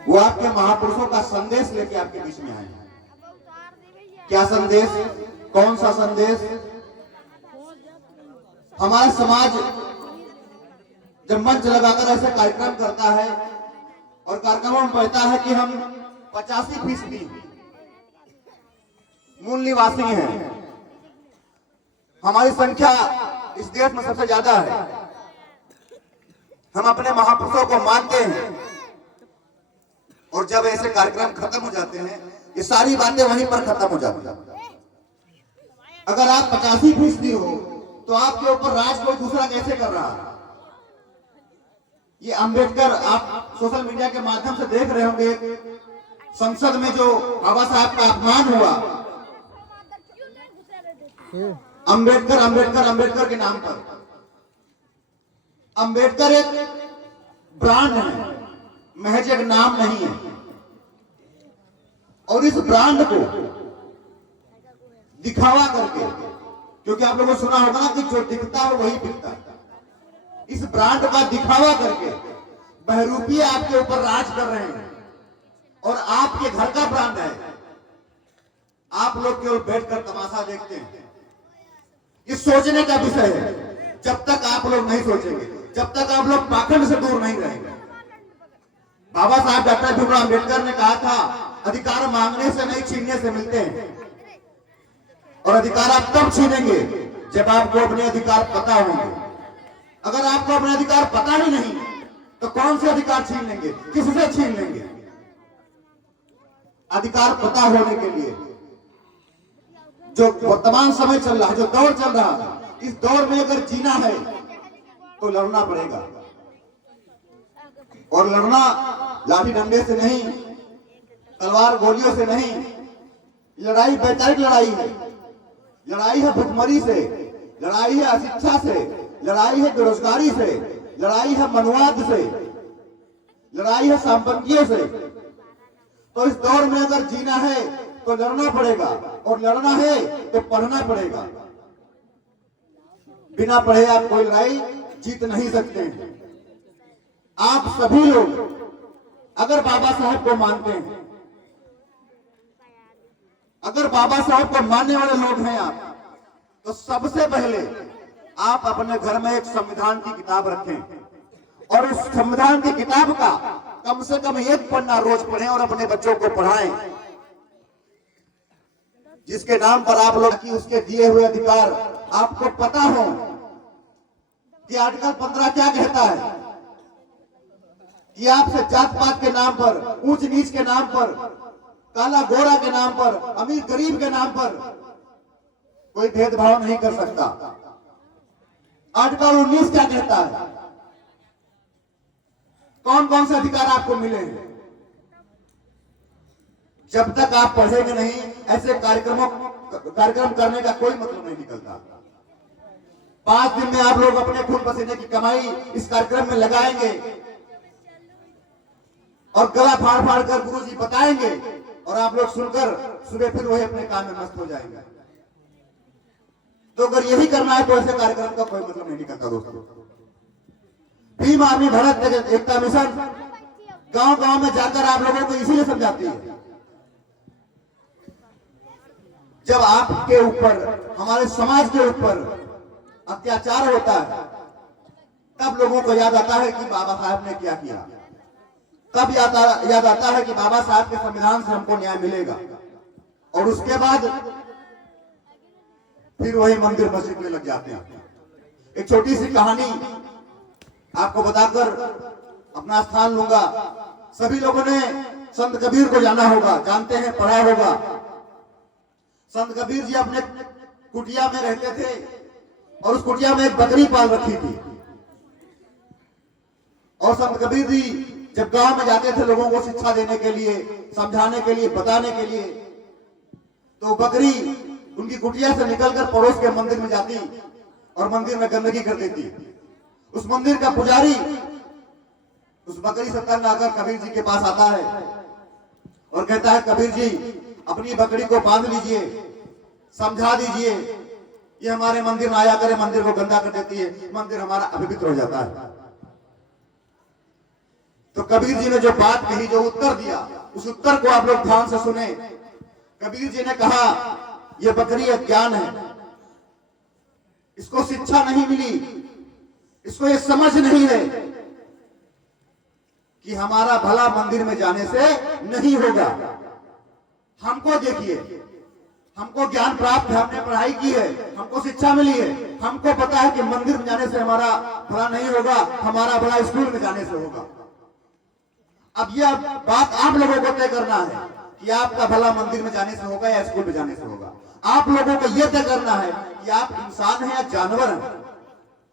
वो आपके महापुरुषों का संदेश लेके आपके बीच में आए हैं। क्या संदेश? कौन सा संदेश? हमारा समाज जब मंच लगाकर ऐसे कार्यक्रम करता है और कार्यक्रमों में कहता है कि हम 85% मूल निवासी हैं, हमारी संख्या इस देश में सबसे ज्यादा है, हम अपने महापुरुषों को मानते हैं, और जब ऐसे कार्यक्रम खत्म हो जाते हैं ये सारी बातें वहीं पर खत्म हो जाती हैं। अगर आप 85% हो तो आपके ऊपर राज कोई दूसरा कैसे कर रहा है? ये अंबेडकर, आप सोशल मीडिया के माध्यम से देख रहे होंगे, संसद में जो बाबा साहब का अपमान हुआ अंबेडकर अंबेडकर अंबेडकर के नाम पर। अंबेडकर एक ब्रांड है, महज एक नाम नहीं है, और इस ब्रांड को दिखावा करके, क्योंकि आप लोगों ने सुना होगा ना कि जो दिखता है वही बिकता है, इस ब्रांड का दिखावा करके बहरूपीय आपके ऊपर राज कर रहे हैं और आपके घर का ब्रांड है, आप लोग केवल बैठकर तमाशा देखते हैं। ये सोचने का विषय है। जब तक आप लोग नहीं सोचेंगे, जब तक आप लोग पाखंड से दूर नहीं रहेंगे। बाबा साहब डॉक्टर भीमराव अम्बेडकर ने कहा था, अधिकार मांगने से नहीं छीनने से मिलते हैं, और अधिकार आप तब छीनेंगे जब आपको अपने अधिकार पता होंगे। अगर आपको अपने अधिकार पता ही नहीं तो कौन से अधिकार छीन लेंगे, किससे छीन लेंगे? अधिकार पता होने के लिए जो वर्तमान समय चल रहा है, जो दौर चल रहा है, इस दौर में अगर जीना है तो लड़ना पड़ेगा, और लड़ना लाठी डंडे से नहीं, तलवार गोलियों से नहीं, लड़ाई वैचारिक लड़ाई है, लड़ाई है भुखमरी से, लड़ाई है अशिक्षा से, लड़ाई है बेरोजगारी से, लड़ाई है मनुवाद से, लड़ाई है संपत्तियों से। तो इस दौर में अगर जीना है तो लड़ना पड़ेगा, और लड़ना है तो पढ़ना पड़ेगा। बिना पढ़े आप कोई लड़ाई जीत नहीं सकते। आप सभी लोग अगर बाबा साहब को मानते हैं, अगर बाबा साहब को मानने वाले लोग हैं आप, तो सबसे पहले आप अपने घर में एक संविधान की किताब रखें, और उस संविधान की किताब का कम से कम एक पन्ना रोज पढ़ें और अपने बच्चों को पढ़ाएं, जिसके नाम पर आप लोग की उसके दिए हुए अधिकार आपको पता हो कि आर्टिकल 15 क्या कहता है, कि आपसे जात पात के नाम पर, ऊंच नीच के नाम पर, काला गोरा के नाम पर, अमीर गरीब के नाम पर कोई भेदभाव नहीं कर सकता। आर्टिकल 19 क्या कहता है, कौन कौन से अधिकार आपको मिले हैं? जब तक आप पढ़ेंगे नहीं, ऐसे कार्यक्रम करने का कोई मतलब नहीं निकलता। 5 दिन में आप लोग अपने खून पसीने की कमाई इस कार्यक्रम में लगाएंगे और गला फाड़ फाड़ कर गुरु जी बताएंगे, और आप लोग सुनकर सुबह फिर वही अपने काम में मस्त हो जाएंगे। तो अगर यही करना है तो ऐसे कार्यक्रम का कोई मतलब नहीं निकलता दोस्तों। भीम आर्मी भारत एकता मिशन गांव गांव में जाकर आप लोगों को इसीलिए समझाती है, जब आपके ऊपर, हमारे समाज के ऊपर अत्याचार होता है, तब लोगों को याद आता है कि बाबा साहब ने क्या किया, तब याद आता है कि बाबा साहब के संविधान से हमको न्याय मिलेगा, और उसके बाद फिर वही मंदिर मस्जिद में लग जाते हैं। एक छोटी सी कहानी आपको बताकर अपना स्थान लूंगा। सभी लोगों ने संत कबीर को जाना होगा, जानते हैं, पढ़ा होगा। संत कबीर जी अपने कुटिया में रहते थे, और उस कुटिया में एक बकरी पाल रखी थी, और संत कबीर जी जब गांव में जाते थे लोगों को शिक्षा देने के लिए, समझाने के लिए, बताने के लिए, तो बकरी उनकी कुटिया से निकलकर पड़ोस के मंदिर में जाती और मंदिर में गंदगी कर देती। उस मंदिर का पुजारी उस बकरी से तंग आकर कबीर जी के पास आता है और कहता है, कबीर जी अपनी बकरी को बांध लीजिए, समझा दीजिए, ये हमारे मंदिर में आया करे, मंदिर को गंदा कर देती है, मंदिर हमारा अपवित्र हो जाता है। तो कबीर जी ने जो बात कही, जो उत्तर दिया, उस उत्तर को आप लोग ध्यान से सुने। कबीर जी ने कहा, यह बकरी अज्ञान है, इसको शिक्षा नहीं मिली, इसको ये समझ नहीं है कि हमारा भला मंदिर में जाने से नहीं होगा। हमको देखिए, हमको ज्ञान प्राप्त है, हमने पढ़ाई की है, हमको शिक्षा मिली है, हमको पता है कि मंदिर में जाने से हमारा भला नहीं होगा, हमारा भला स्कूल में जाने से होगा। अब यह बात आप लोगों को तय करना है कि आपका भला मंदिर में जाने से होगा या स्कूल में जाने से होगा। आप लोगों को यह तय करना है कि आप इंसान हैं या जानवर हैं।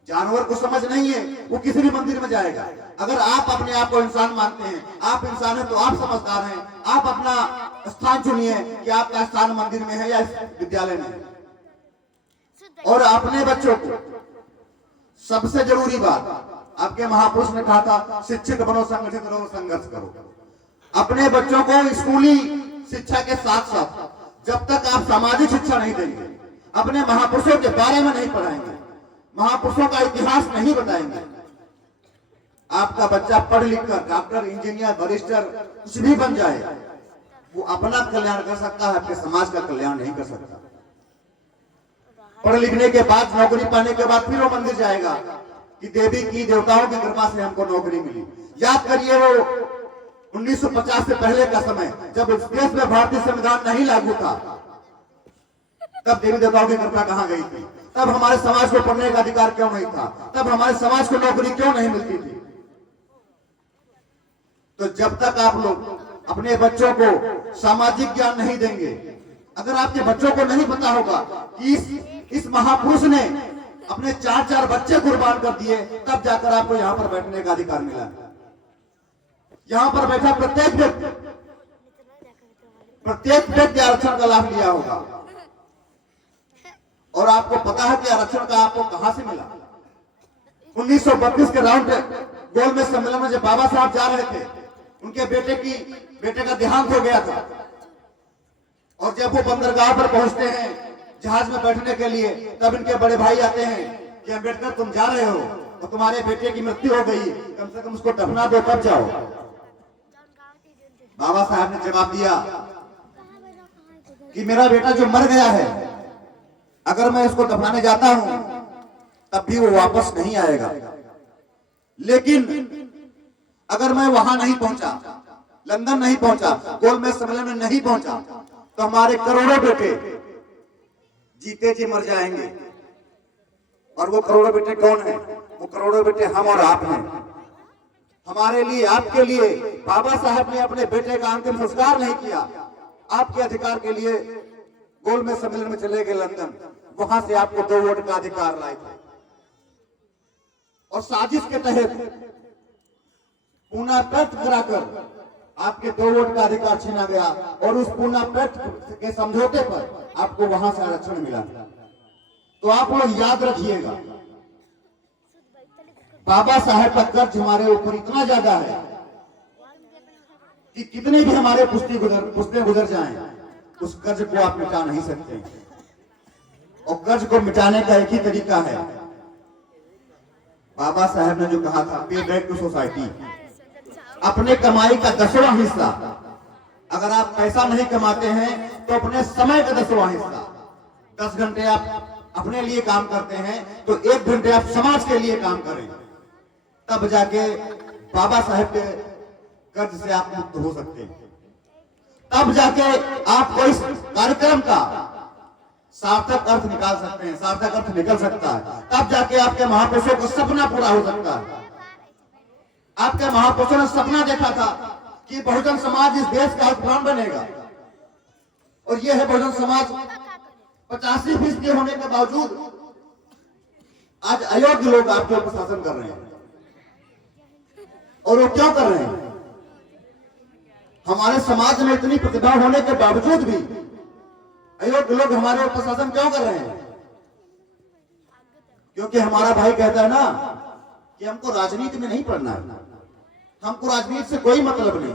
जानवर को समझ नहीं है, वो किसी भी मंदिर में जाएगा। अगर आप अपने आप को इंसान मानते हैं, आप इंसान हैं, तो आप समझदार हैं। आप अपना स्थान चुनिए कि आपका स्थान मंदिर में है या विद्यालय में है। और अपने बच्चों को सबसे जरूरी बात, आपके महापुरुष ने कहा था, शिक्षित बनो, संगठित रहो, संघर्ष करो। अपने बच्चों को स्कूली शिक्षा के साथ साथ जब तक आप सामाजिक शिक्षा नहीं देंगे, अपने महापुरुषों के बारे में नहीं पढ़ाएंगे, महापुरुषों का इतिहास नहीं बताएंगे, आपका बच्चा पढ़ लिख कर डॉक्टर, इंजीनियर, बैरिस्टर कुछ भी बन जाए, वो अपना कल्याण कर सकता है, अपने समाज का कल्याण नहीं कर सकता। पढ़ लिखने के बाद, नौकरी पाने के बाद फिर वो मंदिर जाएगा कि देवी की, देवताओं की कृपा से हमको नौकरी मिली। याद करिए, वो 1950 से पहले का समय, जब इस देश में भारतीय संविधान नहीं लागू था, तब देवी देवताओं की कृपा कहां गई थी? तब हमारे समाज को पढ़ने का अधिकार क्यों नहीं था? तब हमारे समाज को नौकरी क्यों नहीं मिलती थी? तो जब तक आप लोग अपने बच्चों को सामाजिक ज्ञान नहीं देंगे, अगर आपके बच्चों को नहीं पता होगा कि इस महापुरुष ने अपने 4-4 बच्चे कुर्बान कर दिए, तब जाकर आपको यहां पर बैठने का अधिकार मिला। यहां पर बैठा प्रत्येक व्यक्ति आरक्षण का लाभ लिया होगा, और आपको पता है कि आरक्षण का आपको कहां से मिला। 1932 के राउंड गोल में सम्मेलन में जब बाबा साहब जा रहे थे, उनके बेटे का देहांत हो गया था, और जब वो बंदरगाह पर पहुंचते हैं जहाज में बैठने के लिए, तब इनके बड़े भाई आते हैं कि अम्बेडकर, तुम जा रहे हो और तुम्हारे बेटे की मृत्यु हो गई, कम से कम उसको दफना दो तब जाओ। बाबा साहब ने जवाब दिया कि मेरा बेटा जो मर गया है, अगर मैं इसको दफनाने जाता हूं तब भी वो वापस नहीं आएगा, लेकिन अगर मैं वहां नहीं पहुंचा, लंदन नहीं पहुंचा, गोलमेज सम्मेलन में नहीं पहुंचा, तो हमारे करोड़ों बेटे जीते जी मर जाएंगे। और वो करोड़ों बेटे कौन है? वो करोड़ों बेटे हम और आप हैं। हमारे लिए, आपके लिए बाबा साहब ने अपने बेटे का अंतिम संस्कार नहीं किया। आपके अधिकार के लिए गोलमेज सम्मेलन में चले गए लंदन, वहां से आपको 2 वोट का अधिकार लाए थे, और साजिश के तहत पूना पैक्ट कराकर आपके 2 वोट का अधिकार छीना गया, और उस पूना पैक्ट के समझौते पर आपको वहां से आरक्षण मिला। तो आप लोग याद रखिएगा, बाबा साहब का कर्ज हमारे ऊपर इतना ज्यादा है कि कितने भी हमारे पुश्ते गुजर जाएं, उस कर्ज को आप मिटा नहीं सकते। और कर्ज को मिटाने का एक ही तरीका है, बाबा साहब ने जो कहा था, पे बैक टू सोसाइटी। अपने कमाई का 10वां हिस्सा, अगर आप पैसा नहीं कमाते हैं तो अपने समय का 10वां हिस्सा, 10 घंटे आप अपने लिए काम करते हैं तो 1 घंटे आप समाज के लिए काम करें, तब जाके बाबा साहब के कर्ज से आप मुक्त हो सकते हैं। तब जाके आपको इस कार्यक्रम का सार्थक अर्थ निकाल सकते हैं, सार्थक अर्थ निकल सकता है। तब जाके आपके महापुरुषों का सपना पूरा हो सकता है। आपके महापुरुषों ने सपना देखा था कि बहुजन समाज इस देश का प्राण बनेगा, और यह है बहुजन समाज 85% होने के बावजूद आज अयोग्य लोग आपके ऊपर शासन कर रहे हैं। और वो क्यों कर रहे हैं? हमारे समाज में इतनी प्रतिभा होने के बावजूद भी अयोग्य लोग हमारे ऊपर शासन क्यों कर रहे हैं? क्योंकि हमारा भाई कहता है ना कि हमको राजनीति में नहीं पढ़ना है, हमको राजनीति से कोई मतलब नहीं।